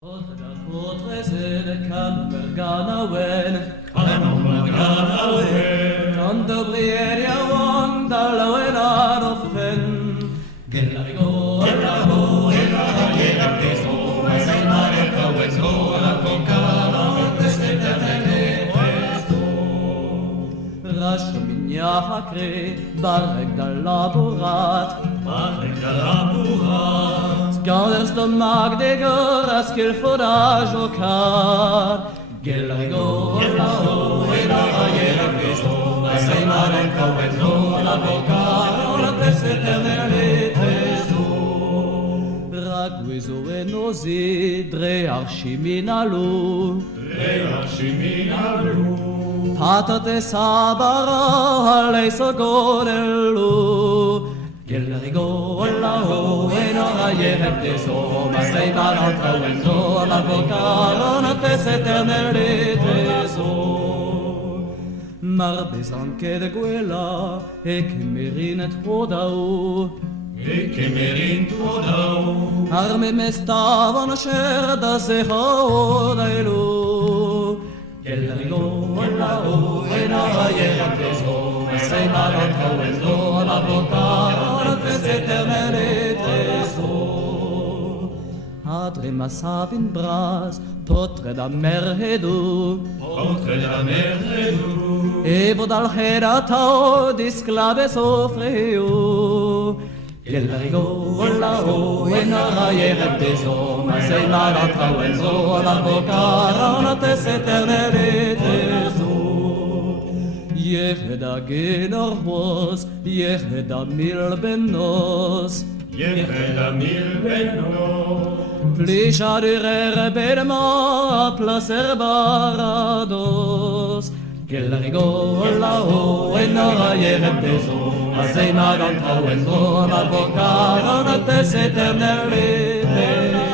Potre se de Camerganawen, Can de Brieria Wang, Dallawena Offen, Gelarigo, Labo, Ella, Peso, Senare, Cawezo, la Concana, Testetane, Rash Minya Hakre, Barek Dallaborat, Quand l'estomac dégueulasse qu'il faudra jocar, Gelarigo, là-haut, et là-haut, la maison, la Seymanen, Kawenzo, la Volcano, la Tess éternelle, Tezo. Raguezo et Nozi, Dre Archiminalu, Patate Sabara, lei Sogonellu, Gelarigo, là-haut, et là-haut, Tezo, ma Seymanen, Kawenzo, la Volcano, la Tess éternelle, Tezo. Marbezan che de quella e che merin trodau Arme me stavano cer da se hodailu Gelarigo là-haut e là teso ma sei maron trovendo la bocca des éternelle teso Adre ma savin bras potre da merhedu Evo dal heratao disclave sofreu Gelarigo, là-haut, et n'a-ra-yé teso Ma sei maron trovendo la bocca la tes éternelle teso Yeheda genor hos, Yeheda mil benos Plisha durere bedema placer barados Gelarigo, là-haut, et n'a-ra-yé teso Ma sei maron trovendo la bocca la tes éternelle teso